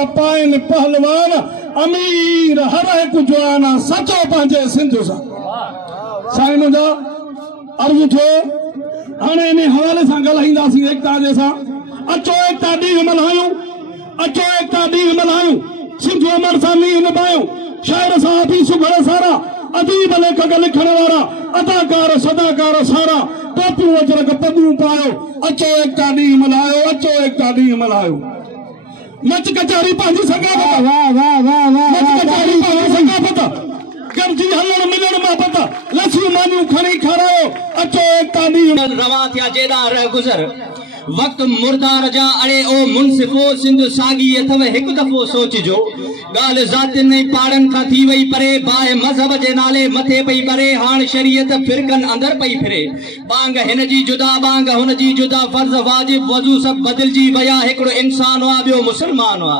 पिया पाइन पहलवान अमीर हर एक जवाना सचो पंहिंजे सिंध सां साईं मुंहिंजा अर्ज़ु थियो हाणे इन हवाले सां ॻाल्हाईंदासीं एकता जे सां अचो एकता ॾींहुं मल्हायूं अचो एकता ॾींहुं मल्हायूं सिंध अमर सां मींहुं निभायूं शाइर साहबी सुघड़ सारा अदीब लेखक लिखण वारा अदाकार सदाकार सारा टोपियूं अजरक पॻूं पायो अचो एकता ॾींहुं मल्हायो अचो एकता ॾींहुं मल्हायो नच कचारी पंहिंजी सगावत नच कचारी पंहिंजी सगावत गरजी हलण मिलण मां पता लसियूं मानियूं खणी खारायो अचो एकता ॾींहुं रवा थिया जेॾा रह गुज़र वक्त मुर्दार जा अड़े ओ मुनसिफो सिंध सागी अथव एक दफ़ो सोचजो गाल ज़ातिन ने पाड़न का थी वई परे बाए मजहब जे नाले मथे पई परे हाण शरीयत फिरकन अंदर पई फिरे बांग हिन जी जुदा बांग हुन जी जुदा फर्ज वाजिब वजू सब बदलजी वया हिकड़ो इंसान वा बियो मुसलमान वा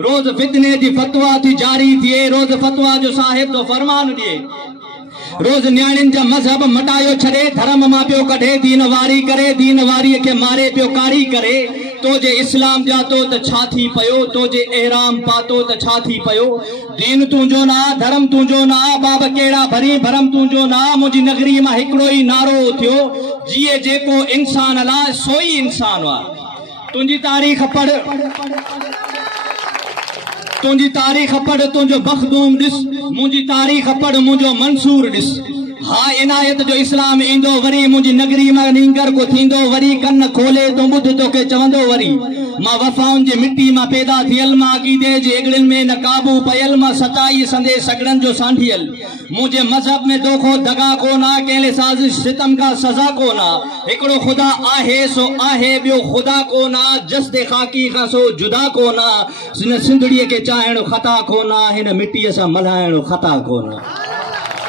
रोज फितने जी फतवा थी जारी थिए रोज फतवा जो साहिब तो फरमान दिए रोज न्याणिन जा मजहब मटायो छड़े धर्म मां पियो कढे दीन वारी करे दीन वारी के मारे पियो कारी करे तो जे इस्लाम जातो त छा थी पयो तो जे एहराम पातो त छा थी पयो दीन तुंजो ना धर्म तुंजो ना बाब केड़ा भरी भरम तुंजो ना मुजी नगरी मां हिकड़ो ही नारो थियो जिए जेको इंसान ला सोई इंसान वा तुंजी तारीख पढ़ तुंजी तारीख पढ़ तुंजो बखदूम दिस मुझी तारीख पढ़ मुझो मंसूर दिस हा इनायत जो इस्लाम इंदो वरी मुझी नगरी में नींगर को थींदो वरी कन्न खोले तो बुध तो के चवंदो वरी मां वफाउन जे मिट्टी मां पैदा थियल मां अकीदे जे एगड़न में न काबू पयल मां सचाई संदे सगड़न जो सांढियल मुझे मजहब में दोखो दगा को ना केले साजिश सितम का सजा को ना एकड़ो खुदा आहे सो आहे बियो खुदा को ना जस्दे खाकी का सो जुदा को ना सिंधड़ीअ के चाहणो खता को ना हिन मिट्टीअ सां मल्हाइणो खता को ना।